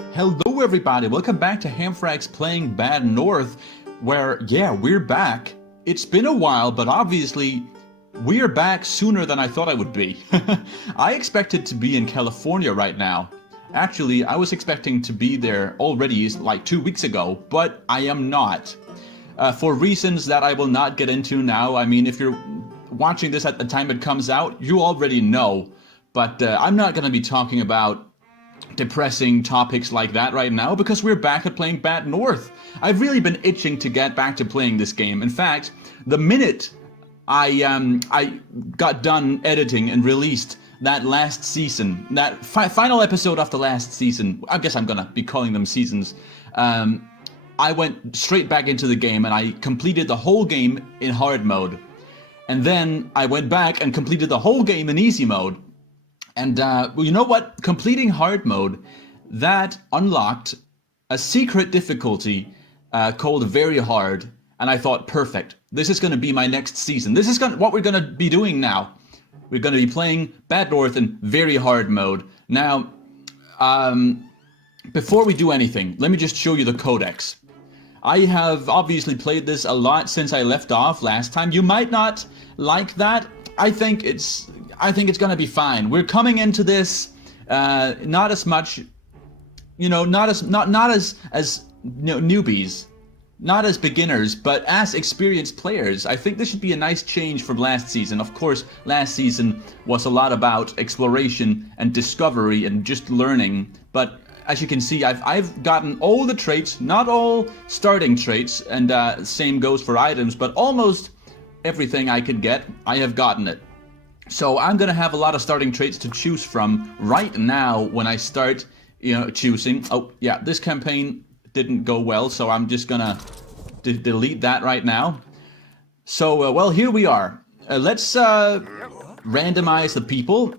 Hello everybody, welcome back to Hamfrags playing Bad North, where, yeah, we're back. It's been a while, but obviously, we're back sooner than I thought I would be. I expected to be in California right now. Actually, I was expecting to be there already like 2 weeks ago, but I am not. For reasons that I will not get into now. I mean, if you're watching this at the time it comes out, you already know. But I'm not going to be talking about depressing topics like that right now because we're back at playing Bad North. I've really been itching to get back to playing this game. In fact, the minute I got done editing and released that last season, that final episode of the last season, I guess I'm gonna be calling them seasons, I went straight back into the game and I completed the whole game in hard mode. And then I went back and completed the whole game in easy mode. And well, you know what? Completing hard mode, that unlocked a secret difficulty called Very Hard. And I thought, perfect. This is going to be my next season. This is what we're going to be doing now. We're going to be playing Bad North in Very Hard mode. Now, before we do anything, let me just show you the codex. I have obviously played this a lot since I left off last time. You might not like that. I think it's gonna be fine. We're coming into this not as much, not as newbies, not as beginners, but as experienced players. I think this should be a nice change from last season. Of course, last season was a lot about exploration and discovery and just learning. But as you can see, I've gotten all the traits, not all starting traits, and same goes for items, but almost everything I could get, I have gotten it. So I'm going to have a lot of starting traits to choose from right now when I start, choosing. Oh, yeah, this campaign didn't go well, so I'm just going to delete that right now. So, well, here we are. Let's randomize the people.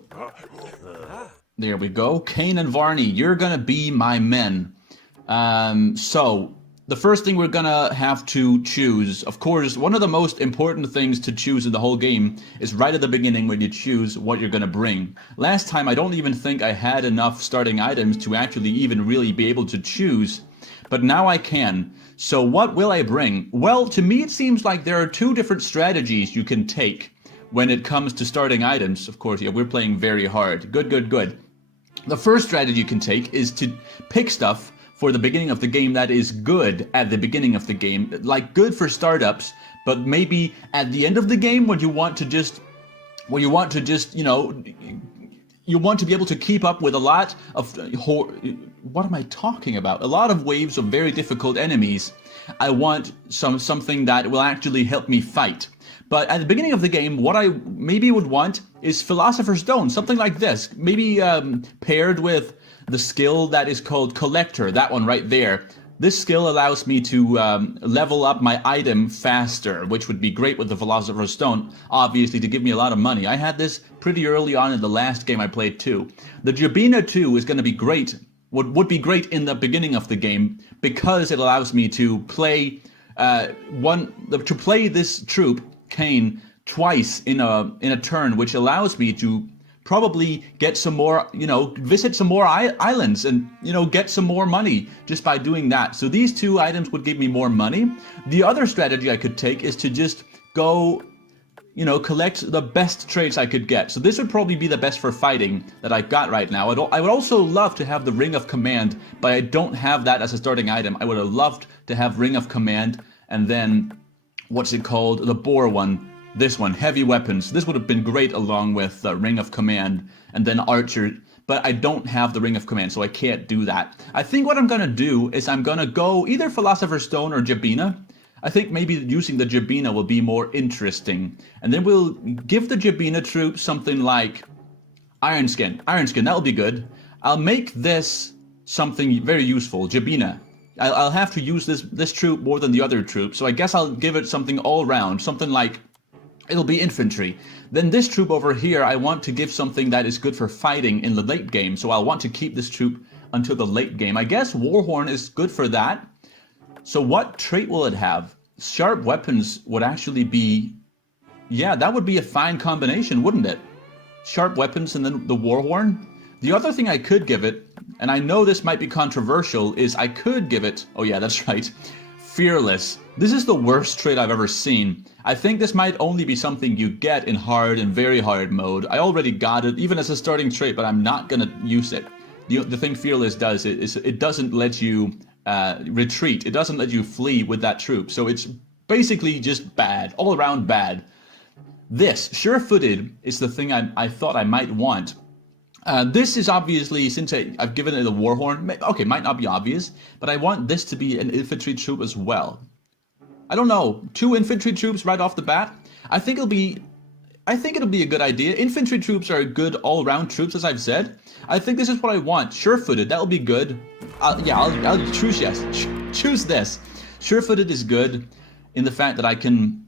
There we go. Kane and Varney, you're going to be my men. So the first thing we're gonna have to choose, of course, one of the most important things to choose in the whole game is right at the beginning when you choose what you're gonna bring. Last time, I don't even think I had enough starting items to actually even really be able to choose, but now I can. So what will I bring? Well, to me it seems like there are two different strategies you can take when it comes to starting items. Of course, yeah, we're playing very hard. Good, good, good. The first strategy you can take is to pick stuff for the beginning of the game that is good at the beginning of the game, like good for startups, but maybe at the end of the game when you want to just, you want to be able to keep up with a lot of, what am I talking about? A lot of waves of very difficult enemies. I want something that will actually help me fight. But at the beginning of the game, what I maybe would want is Philosopher's Stone, something like this, maybe paired with the skill that is called Collector, that one right there. This skill allows me to level up my item faster, which would be great with the Philosopher's Stone, obviously, to give me a lot of money. I had this pretty early on in the last game I played too. The Jabina too is going to be great, would be great in the beginning of the game, because it allows me to play this troop, Kane, twice in a turn, which allows me to probably get some more, visit some more islands and, get some more money just by doing that. So these two items would give me more money. The other strategy I could take is to just go, collect the best traits I could get. So this would probably be the best for fighting that I've got right now. I would also love to have the Ring of Command, but I don't have that as a starting item. I would have loved to have Ring of Command and then, what's it called? The Boar one. This one, Heavy Weapons. This would have been great along with Ring of Command and then Archer, but I don't have the Ring of Command, so I can't do that. I think what I'm going to do is I'm going to go either Philosopher's Stone or Jabina. I think maybe using the Jabina will be more interesting. And then we'll give the Jabina troop something like Iron Skin. Iron Skin, that'll be good. I'll make this something very useful, Jabina. I'll have to use this troop more than the other troop, so I guess I'll give it something all round, something like, it'll be infantry. Then this troop over here, I want to give something that is good for fighting in the late game. So I'll want to keep this troop until the late game. I guess Warhorn is good for that. So what trait will it have? Sharp weapons would actually be, yeah, that would be a fine combination, wouldn't it? Sharp weapons and then the Warhorn. The other thing I could give it, and I know this might be controversial, is I could give it, oh yeah, that's right, Fearless. This is the worst trait I've ever seen. I think this might only be something you get in hard and very hard mode. I already got it, even as a starting trait, but I'm not gonna use it. The thing Fearless does is it doesn't let you retreat. It doesn't let you flee with that troop. So it's basically just bad, all around bad. This, Sure-Footed, is the thing I thought I might want. This is obviously, since I've given it a Warhorn, okay, might not be obvious, but I want this to be an infantry troop as well. I don't know, 2 infantry troops right off the bat? I think it'll be a good idea. Infantry troops are good all-round troops, as I've said. I think this is what I want. Sure-Footed, that'll be good. I'll choose yes. Choose this. Sure-Footed is good in the fact that I can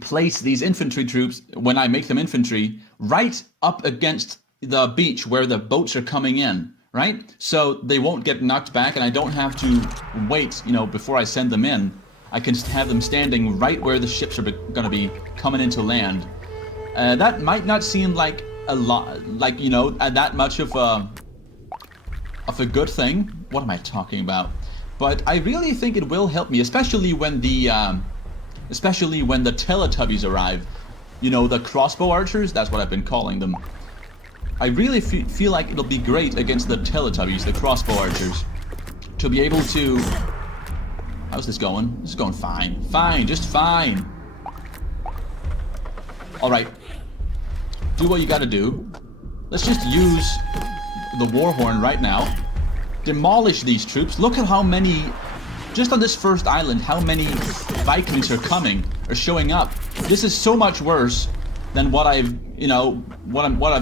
place these infantry troops, when I make them infantry, right up against the beach where the boats are coming in, right? So they won't get knocked back, and I don't have to wait, before I send them in. I can have them standing right where the ships are going to be coming into land. That might not seem like a lot, that much of a good thing. What am I talking about? But I really think it will help me, especially when the Teletubbies arrive. The crossbow archers. That's what I've been calling them. I really feel like it'll be great against the Teletubbies, the crossbow archers, to be able to. How's this going? This is going fine. Fine, just fine. All right. Do what you gotta do. Let's just use the Warhorn right now. Demolish these troops. Look at how many, just on this first island, how many Vikings are showing up. This is so much worse than what I've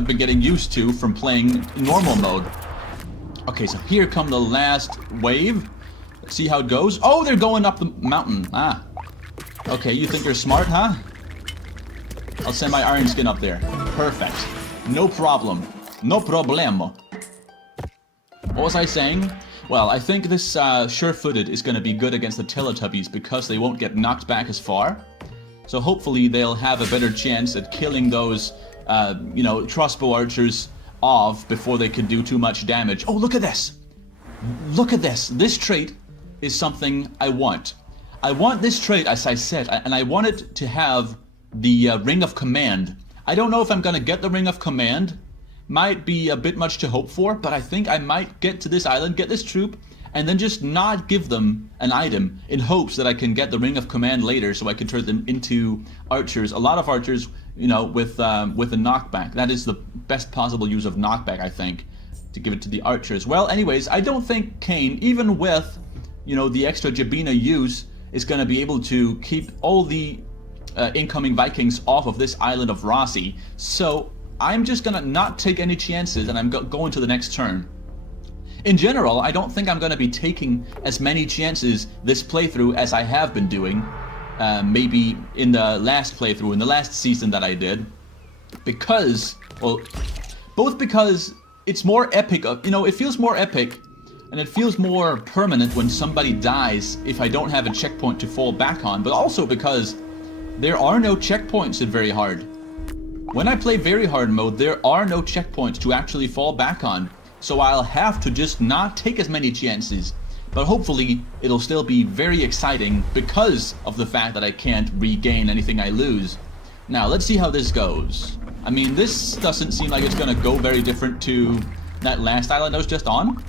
been getting used to from playing normal mode. Okay, so here come the last wave. Let's see how it goes. Oh, they're going up the mountain. Ah. Okay, you think you're smart, huh? I'll send my Iron Skin up there. Perfect. No problem. No problemo. What was I saying? Well, I think this Sure-Footed is going to be good against the Teletubbies because they won't get knocked back as far. So hopefully they'll have a better chance at killing those, crossbow archers off before they can do too much damage. Oh, look at this! Look at this! This trait is something I want. I want this trait, as I said, and I want it to have the Ring of Command. I don't know if I'm going to get the Ring of Command. Might be a bit much to hope for, but I think I might get to this island, get this troop, and then just not give them an item in hopes that I can get the Ring of Command later so I can turn them into archers. A lot of archers, with a knockback. That is the best possible use of knockback, I think, to give it to the archers. Well, anyways, I don't think Kane, even with, the extra Jabina use, is going to be able to keep all the incoming Vikings off of this island of Rossi. So I'm just going to not take any chances, and I'm going to the next turn. In general, I don't think I'm going to be taking as many chances this playthrough as I have been doing, maybe in the last playthrough, in the last season that I did, because, well, both because it's more epic, it feels more epic, and it feels more permanent when somebody dies if I don't have a checkpoint to fall back on, but also because there are no checkpoints in Very Hard. When I play Very Hard mode, there are no checkpoints to actually fall back on. So I'll have to just not take as many chances, but hopefully it'll still be very exciting because of the fact that I can't regain anything I lose. Now let's see how this goes. I mean, this doesn't seem like it's gonna go very different to that last island I was just on,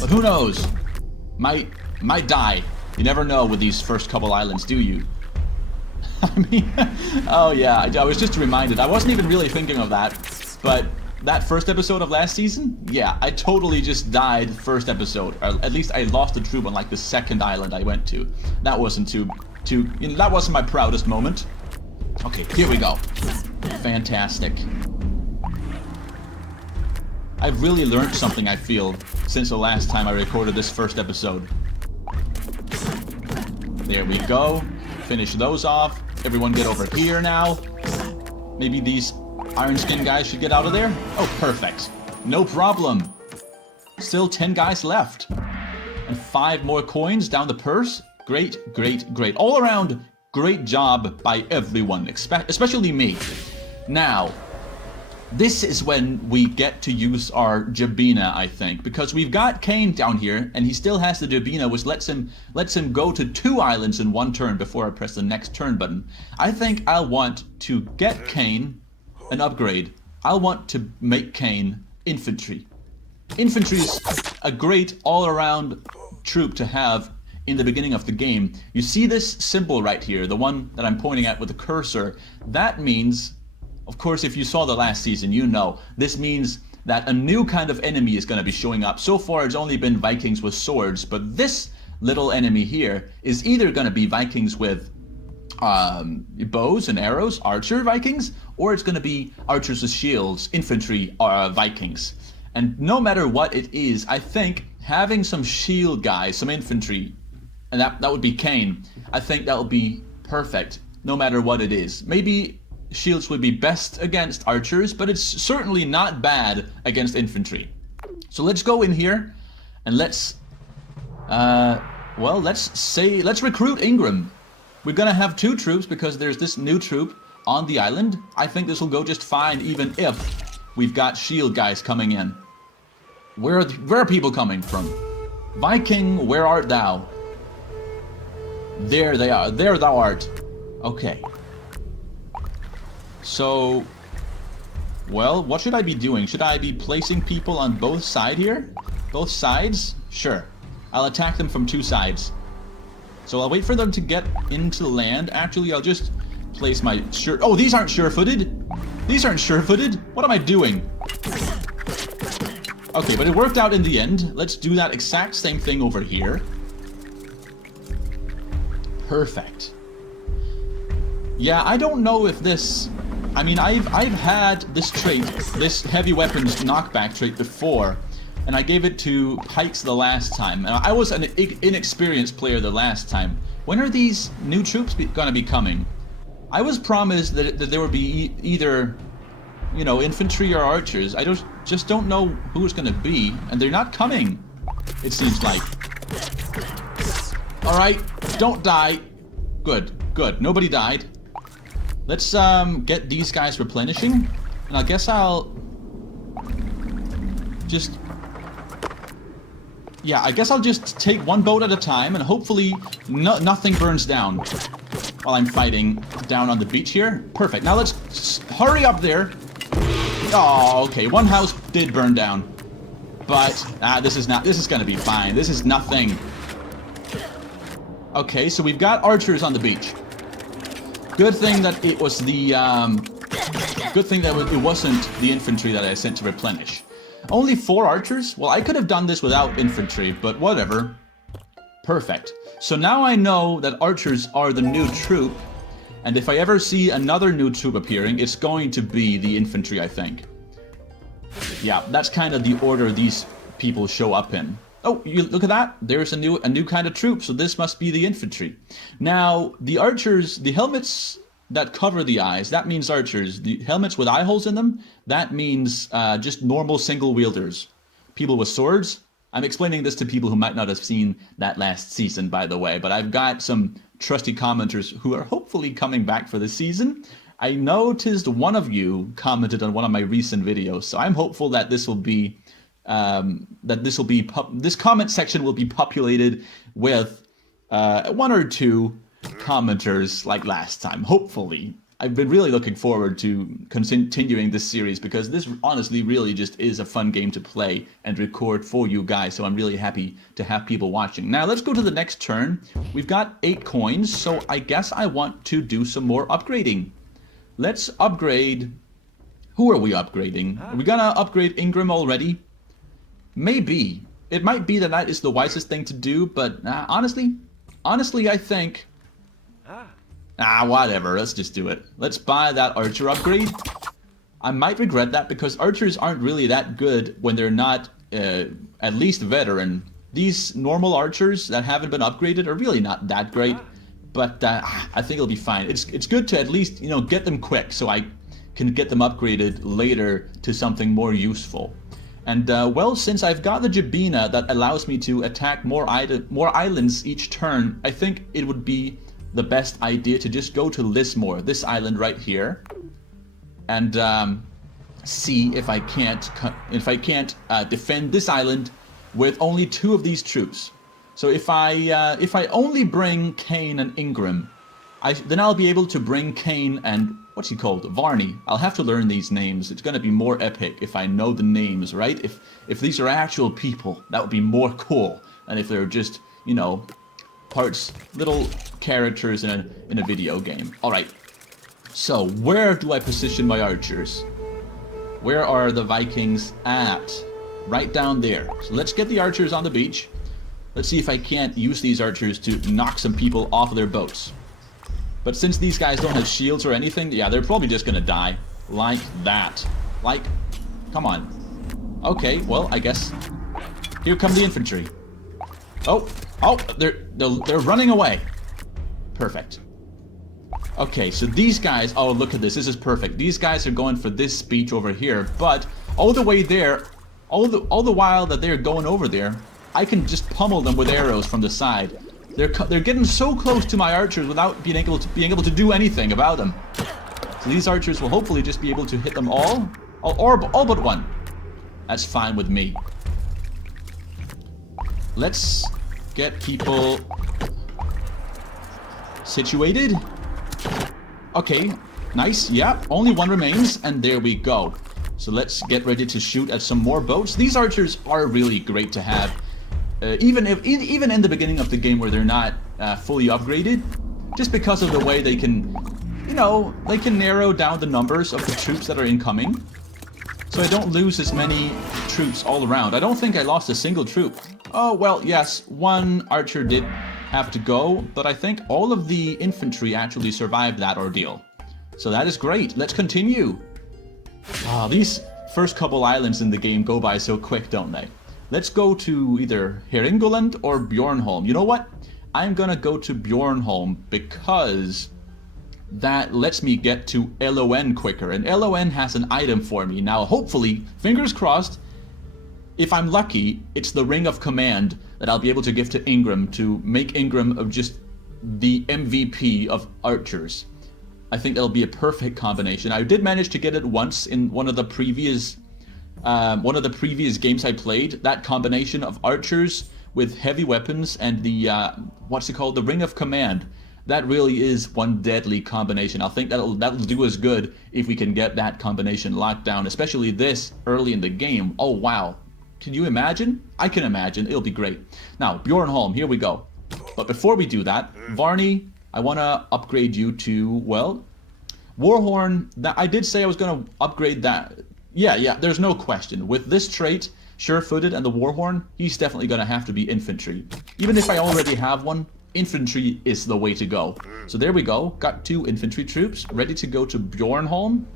but who knows? Might die. You never know with these first couple islands, do you? I mean, oh yeah, I was just reminded. I wasn't even really thinking of that, but that first episode of last season, yeah, I totally just died first episode. Or at least I lost a troop on like the second island I went to. That wasn't that wasn't my proudest moment. Okay, here we go. Fantastic. I've really learned something, I feel, since the last time I recorded this first episode. There we go. Finish those off. Everyone get over here now. Maybe these Iron Skin guys should get out of there. Oh, perfect. No problem. Still 10 guys left. And 5 more coins down the purse. Great, great, great. All around, great job by everyone, especially me. Now, This is when we get to use our Jabina, I think, because we've got Kane down here, and he still has the Jabina, which lets him go to 2 islands in 1 turn before I press the next turn button. I think I'll want to get Kane an upgrade. I'll want to make Kane infantry. Infantry is a great all-around troop to have in the beginning of the game. You see this symbol right here, the one that I'm pointing at with the cursor. That means, of course, if you saw the last season, you know, this means that a new kind of enemy is going to be showing up. So far, it's only been Vikings with swords, but this little enemy here is either going to be Vikings with bows and arrows, archer Vikings, or it's going to be archers with shields, infantry Vikings. And no matter what it is, I think having some shield guys, some infantry, and that would be Kane, I think that would be perfect, no matter what it is. Maybe shields would be best against archers, but it's certainly not bad against infantry. So let's go in here, and let's recruit Ingram. We're gonna have 2 troops because there's this new troop on the island. I think this will go just fine, even if we've got shield guys coming in. Where are people coming from? Viking, where art thou? There they are. There thou art. Okay. So, well, what should I be doing? Should I be placing people on both sides here? Both sides? Sure. I'll attack them from 2 sides. So I'll wait for them to get into land. Actually, I'll just place my Oh, these aren't sure-footed. These aren't sure-footed. What am I doing? Okay, but it worked out in the end. Let's do that exact same thing over here. Perfect. Yeah, I don't know if this... I mean, I've had this trait, this heavy weapons knockback trait before, and I gave it to pikes the last time. And I was an inexperienced player the last time. When are these new troops gonna be coming? I was promised that there would be either, you know, infantry or archers. I just don't know who it's gonna be, and they're not coming, it seems like. Alright, don't die. Good, good. Nobody died. Let's get these guys replenishing, and I guess I'll just... Yeah, I guess I'll just take 1 boat at a time, and hopefully nothing burns down while I'm fighting down on the beach here. Perfect. Now let's hurry up there. Oh, okay. 1 house did burn down, but this is gonna be fine. This is nothing. Okay, so we've got archers on the beach. Good thing that it was the good thing that it wasn't the infantry that I sent to replenish. Only 4 archers? Well, I could have done this without infantry, but whatever. Perfect. So now I know that archers are the new troop, and if I ever see another new troop appearing, it's going to be the infantry, I think. Yeah, that's kind of the order these people show up in. Oh, you look at that. There's a new kind of troop, so this must be the infantry. Now, the archers, the helmets that cover the eyes, that means archers. The helmets with eye holes in them, that means just normal single wielders. People with swords. I'm explaining this to people who might not have seen that last season, by the way, but I've got some trusty commenters who are hopefully coming back for this season. I noticed one of you commented on one of my recent videos, so I'm hopeful that this will be this comment section will be populated with 1 or 2 commenters like last time, hopefully. I've been really looking forward to continuing this series because this honestly really just is a fun game to play and record for you guys, so I'm really happy to have people watching. Now let's go to the next turn. We've got 8 coins, so I guess I want to do some more upgrading. Let's upgrade... Who are we upgrading? Are we gonna upgrade Ingram already? Maybe. It might be that is the wisest thing to do, but honestly, I think... whatever, let's just do it. Let's buy that archer upgrade. I might regret that because archers aren't really that good when they're not at least veteran. These normal archers that haven't been upgraded are really not that great, but I think it'll be fine. It's good to at least, you know, get them quick so I can get them upgraded later to something more useful. And well, since I've got the Jabina that allows me to attack more islands each turn, I think it would be the best idea to just go to Lismore, this island right here. And see if I can't defend this island with only 2 of these troops. So if I only bring Kane and Ingram, then I'll be able to bring Kane and what's he called? Varney. I'll have to learn these names. It's going to be more epic if I know the names, right? If these are actual people, that would be more cool than if they're just, you know, little characters in a video game. All right. So where do I position my archers? Where are the Vikings at? Right down there. So let's get the archers on the beach. Let's see if I can't use these archers to knock some people off of their boats. But since these guys don't have shields or anything, yeah, they're probably just gonna die. Like that. Like, come on. Okay, well, I guess. Here come the infantry. Oh, they're running away. Perfect. Okay, so these guys, oh, look at this. This is perfect. These guys are going for this speech over here, but all the way there, all the while that they're going over there, I can just pummel them with arrows from the side. They're getting so close to my archers without being able to do anything about them. So these archers will hopefully just be able to hit them all but one. That's fine with me. Let's get people situated. Okay, nice. Yeah, only one remains, and there we go. So let's get ready to shoot at some more boats. These archers are really great to have. Even in the beginning of the game where they're not fully upgraded, just because of the way they can, you know, they can narrow down the numbers of the troops that are incoming. So I don't lose as many troops all around. I don't think I lost a single troop. Oh, well, yes, one archer did have to go, but I think all of the infantry actually survived that ordeal. So that is great. Let's continue. These first couple islands in the game go by so quick, don't they? Let's go to either Heringoland or Bjornholm. You know what? I'm gonna go to Bjornholm because that lets me get to LON quicker. And LON has an item for me. Now, hopefully, fingers crossed, if I'm lucky, it's the Ring of Command that I'll be able to give to Ingram to make Ingram of just the MVP of archers. I think that'll be a perfect combination. I did manage to get it once in one of the previous games I played. That combination of archers with heavy weapons and the the Ring of Command. That really is one deadly combination. I think that'll do us good if we can get that combination locked down, especially this early in the game. Oh wow. Can you imagine? I can imagine. It'll be great. Now, Bjornholm, here we go. But before we do that, Varney, I want to upgrade you to, well, Warhorn. I did say I was going to upgrade that. Yeah, there's no question. With this trait, Sure-Footed and the Warhorn, he's definitely going to have to be infantry. Even if I already have one, infantry is the way to go. So there we go. Got 2 infantry troops ready to go to Bjornholm,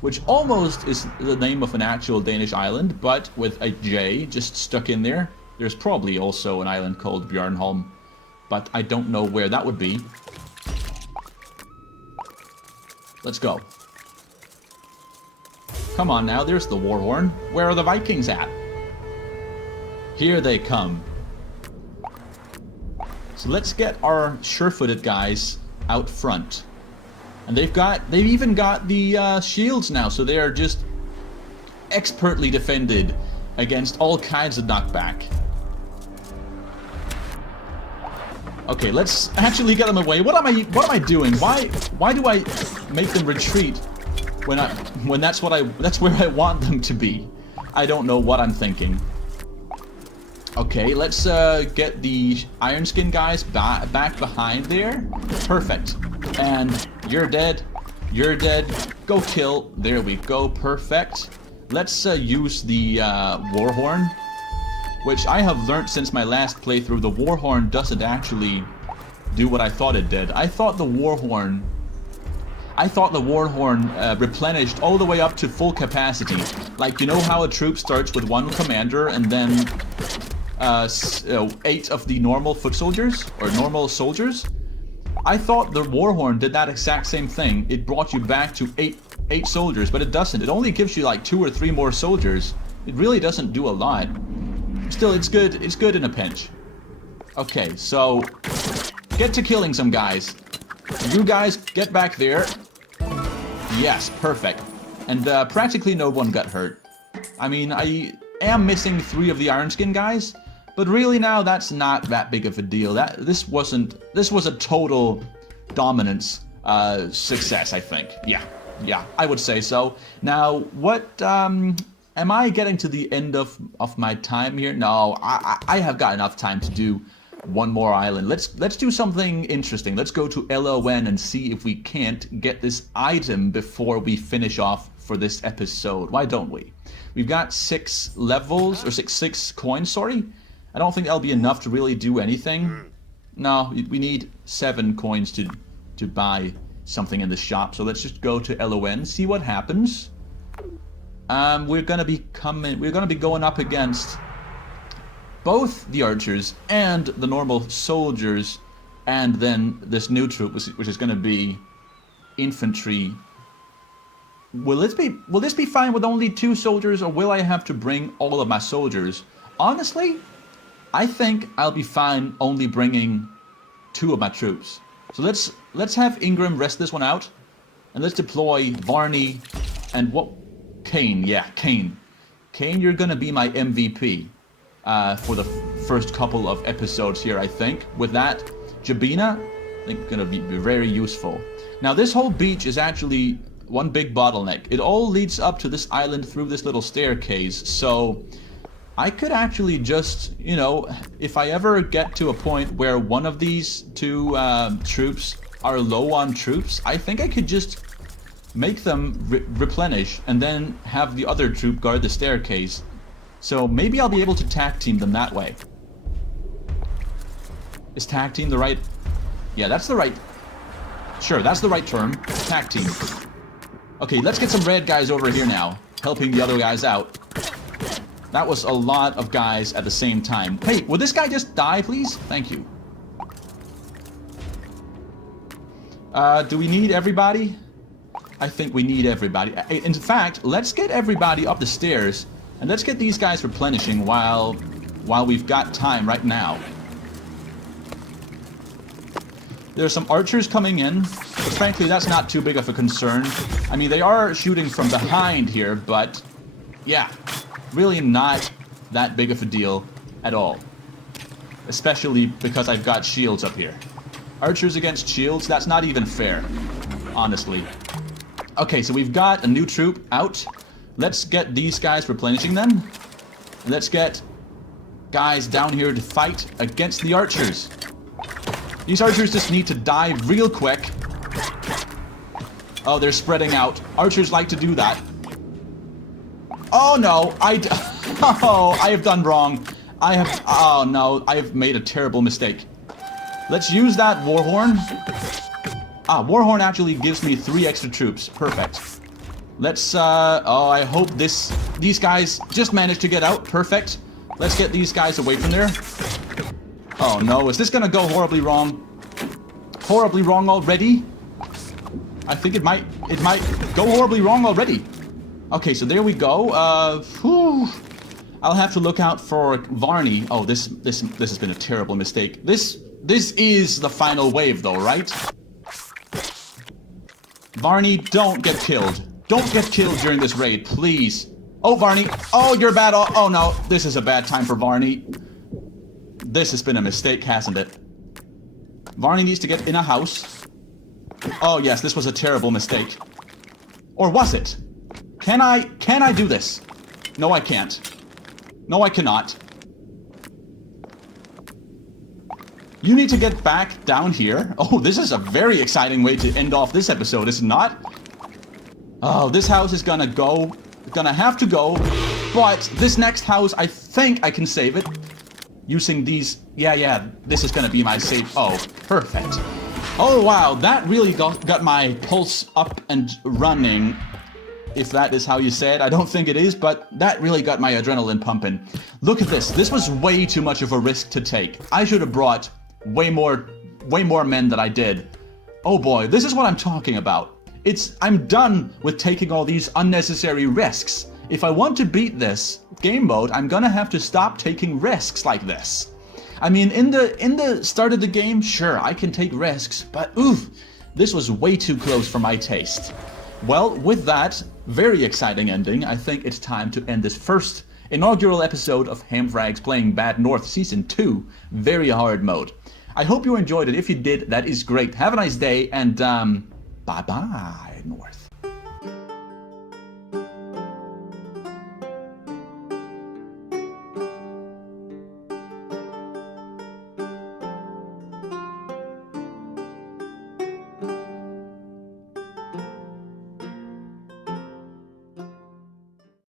which almost is the name of an actual Danish island, but with a J just stuck in there. There's probably also an island called Bjornholm, but I don't know where that would be. Let's go. Come on now, there's the Warhorn. Where are the Vikings at? Here they come. So let's get our sure-footed guys out front. And they've even got the shields now, so they are just expertly defended against all kinds of knockback. Okay, let's actually get them away. What am I doing? Why do I make them retreat when that's where I want them to be? I don't know what I'm thinking. Okay, let's get the Iron Skin guys back behind there. Perfect. And you're dead. You're dead. Go kill. There we go. Perfect. Let's use the Warhorn, which I have learned since my last playthrough. The Warhorn doesn't actually do what I thought it did. I thought the Warhorn replenished all the way up to full capacity. Like, you know how a troop starts with 1 commander and then 8 of the normal foot soldiers or normal soldiers? I thought the Warhorn did that exact same thing. It brought you back to 8 soldiers, but it doesn't. It only gives you like 2 or 3 more soldiers. It really doesn't do a lot. Still, it's good. It's good in a pinch. Okay, so get to killing some guys. You guys get back there. Yes, perfect. and practically no one got hurt. I mean, I am missing 3 of the Iron Skin guys, but really now that's not that big of a deal. This was a total dominance success, I think. Yeah, I would say so. Now, what am I getting to the end of my time here? No, I have got enough time to do one more island. Let's do something interesting. Let's go to LON and see if we can't get this item before we finish off for this episode. Why don't we? We've got 6 levels, or six coins, sorry. I don't think that'll be enough to really do anything. No, we need 7 coins to buy something in the shop. So let's just go to LON, see what happens. We're gonna be going up against both the archers and the normal soldiers, and then this new troop, which is gonna be infantry. Will this be fine with only 2 soldiers, or will I have to bring all of my soldiers? Honestly, I think I'll be fine only bringing 2 of my troops. So let's have Ingram rest this one out, and let's deploy Varney and Kane. Yeah, Kane. Kane, you're gonna be my MVP for the first couple of episodes here, I think. With that, Jabina, I think gonna be very useful. Now this whole beach is actually one big bottleneck. It all leads up to this island through this little staircase, so I could actually just, you know, if I ever get to a point where one of these 2 troops are low on troops, I think I could just make them replenish and then have the other troop guard the staircase. So maybe I'll be able to tag team them that way. Is tag team the right? Yeah, that's the right. Sure, that's the right term. Tag team. Okay, let's get some red guys over here now, helping the other guys out. That was a lot of guys at the same time. Hey, would this guy just die, please? Thank you. Do we need everybody? I think we need everybody. In fact, let's get everybody up the stairs, and let's get these guys replenishing while we've got time right now. There's some archers coming in, but frankly, that's not too big of a concern. I mean, they are shooting from behind here, but yeah, really not that big of a deal at all. Especially because I've got shields up here. Archers against shields, that's not even fair, honestly. Okay, so we've got a new troop out. Let's get these guys replenishing them. Let's get guys down here to fight against the archers. These archers just need to die real quick. Oh, they're spreading out. Archers like to do that. Oh no, I have done wrong. Oh no, I have made a terrible mistake. Let's use that Warhorn. Warhorn actually gives me 3 extra troops. Perfect. Let's, oh, I hope these guys just managed to get out. Perfect. Let's get these guys away from there. Oh no, is this gonna go horribly wrong? Horribly wrong already? I think it might go horribly wrong already. Okay, so there we go. I'll have to look out for Varney. Oh, this has been a terrible mistake. This is the final wave though, right? Varney, don't get killed. Don't get killed during this raid, please. Oh, Varney. Oh, you're bad. Oh no, this is a bad time for Varney. This has been a mistake, hasn't it? Varney needs to get in a house. Oh yes, this was a terrible mistake. Or was it? Can I do this? No, I can't. No, I cannot. You need to get back down here. Oh, this is a very exciting way to end off this episode, is it not? Oh, this house is gonna have to go. But this next house, I think I can save it. Using these, yeah, this is gonna be my save. Oh, perfect. Oh wow, that really got my pulse up and running. If that is how you say it, I don't think it is, but that really got my adrenaline pumping. Look at this. This was way too much of a risk to take. I should have brought way more men than I did. Oh boy, this is what I'm talking about. I'm done with taking all these unnecessary risks. If I want to beat this game mode, I'm gonna have to stop taking risks like this. I mean, in the start of the game, sure, I can take risks, but oof, this was way too close for my taste. Well, with that very exciting ending, I think it's time to end this first inaugural episode of Hamfrags playing Bad North Season 2, Very Hard Mode. I hope you enjoyed it. If you did, that is great. Have a nice day, and bye-bye, North.